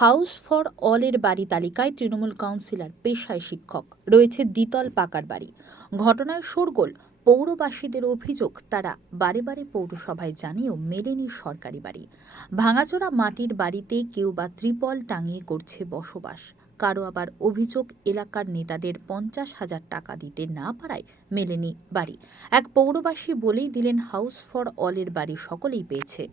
House for অলের বাড়ি তালিকায় Trinamool councillor, পেশায় শিক্ষক, রয়েছে দ্বিতল পাকার বাড়ি। ঘটনায় শোরগোল, পৌরবাসীদের অভিযোগ, তারা বারে বারে পৌরসভায় জানিয়েও মেলেনি সরকারি বাড়ি। ভাঙাচোরা মাটির বাড়িতে কেউ বা ত্রিপল টাঙিয়ে করছে বসবাস। কারও আবার অভিযোগ, এলাকার নেতাদের পঞ্চাশ হাজার টাকা দিতে না পারায় মেলেনি বাড়ি। এক পৌরবাসী বলেই দিলেন হাউস ফর অলের বাড়ি সকলেই পেয়েছে।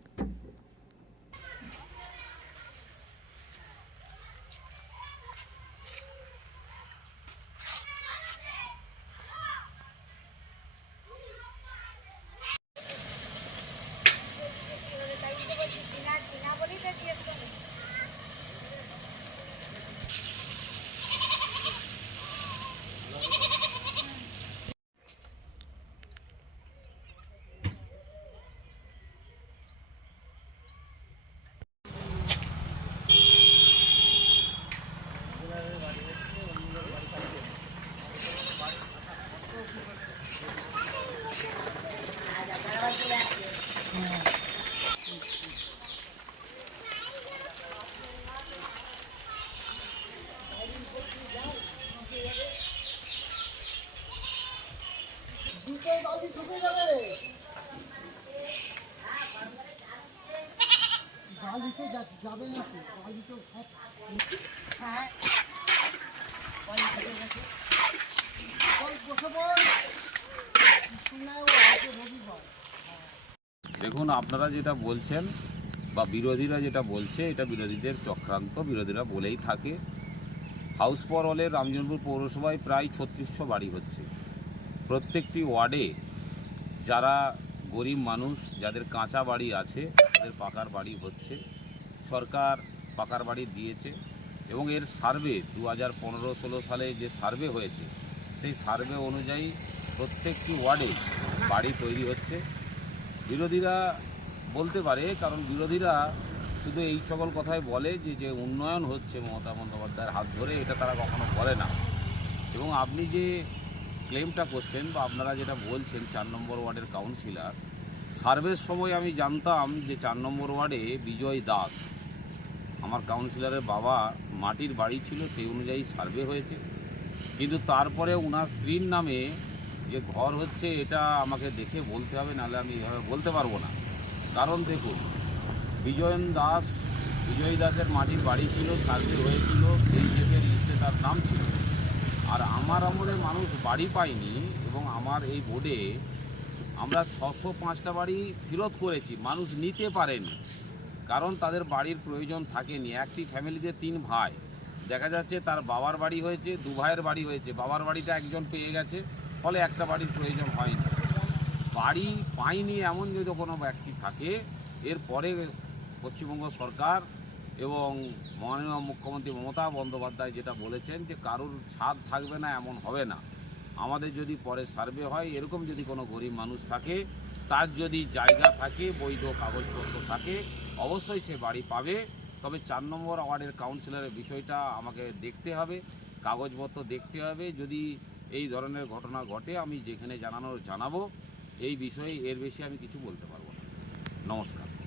দেখুন, আপনারা যেটা বলছেন বা বিরোধীরা যেটা বলছে, এটা বিরোধীদের চক্রান্ত, বিরোধীরা বলেই থাকে। হাউস ফর অলের রামজনপুর পৌরসভায় প্রায় ছত্রিশশো বাড়ি হচ্ছে। প্রত্যেকটি ওয়ার্ডে যারা গরিব মানুষ, যাদের কাঁচা বাড়ি আছে, তাদের পাকার বাড়ি হচ্ছে। সরকার পাকার বাড়ি দিয়েছে এবং এর সার্ভে দু হাজার পনেরো ষোলো সালে যে সার্ভে হয়েছে, সেই সার্ভে অনুযায়ী প্রত্যেকটি ওয়ার্ডে বাড়ি তৈরি হচ্ছে। বিরোধীরা বলতে পারে, কারণ বিরোধীরা শুধু এই সকল কথাই বলে যে যে উন্নয়ন হচ্ছে মমতা বন্দ্যোপাধ্যায়ের হাত ধরে, এটা তারা কখনো বলে না। এবং আপনি যে ক্লেমটা করছেন বা আপনারা যেটা বলছেন চার নম্বর ওয়ার্ডের কাউন্সিলার সার্ভের সময় আমি জানতাম যে চার নম্বর ওয়ার্ডে বিজয় দাস, আমার কাউন্সিলরের বাবা মাটির বাড়ি ছিল সেই অনুযায়ী সার্ভে হয়েছে। কিন্তু তারপরে ওনার স্ত্রীর নামে যে ঘর হচ্ছে এটা আমাকে দেখে বলতে হবে, নাহলে আমি এভাবে বলতে পারব না। কারণ দেখুন, বিজয়ন দাস, বিজয় দাসের মাটির বাড়ি ছিল, সার্ভে হয়েছিল বিজেপির লিস্টে তার নাম ছিল আর আমার আমলে মানুষ বাড়ি পায়নি এবং আমার এই বোর্ডে আমরা ছশো পাঁচটা বাড়ি ফেরত করেছি। মানুষ নিতে পারেনি। কারণ তাদের বাড়ির প্রয়োজন থাকেনি। একটি ফ্যামিলিতে তিন ভাই। দেখা যাচ্ছে তার বাবার বাড়ি হয়েছে, দু ভাইয়ের বাড়ি হয়েছে। বাবার বাড়িটা একজন পেয়ে গেছে, ফলে একটা বাড়ির প্রয়োজন হয়নি। বাড়ি পায়নি এমন যদি কোনো ব্যক্তি থাকে এরপরে পশ্চিমবঙ্গ সরকার এবং মাননীয় মুখ্যমন্ত্রী মমতা বন্দ্যোপাধ্যায় যেটা বলেছেন যে কারুর ছাদ থাকবে না, এমন হবে না। আমাদের যদি পরে সার্ভে হয়, এরকম যদি কোনো গরিব মানুষ থাকে, তার যদি জায়গা থাকে, বৈধ কাগজপত্র থাকে, অবশ্যই সে বাড়ি পাবে। তবে চার নম্বর ওয়ার্ডের কাউন্সিলরের বিষয়টা আমাকে দেখতে হবে, কাগজপত্র দেখতে হবে। যদি এই ধরনের ঘটনা ঘটে, আমি যেখানে জানানোর জানাব, এই বিষয়ে এর বেশি আমি কিছু বলতে পারব না। নমস্কার।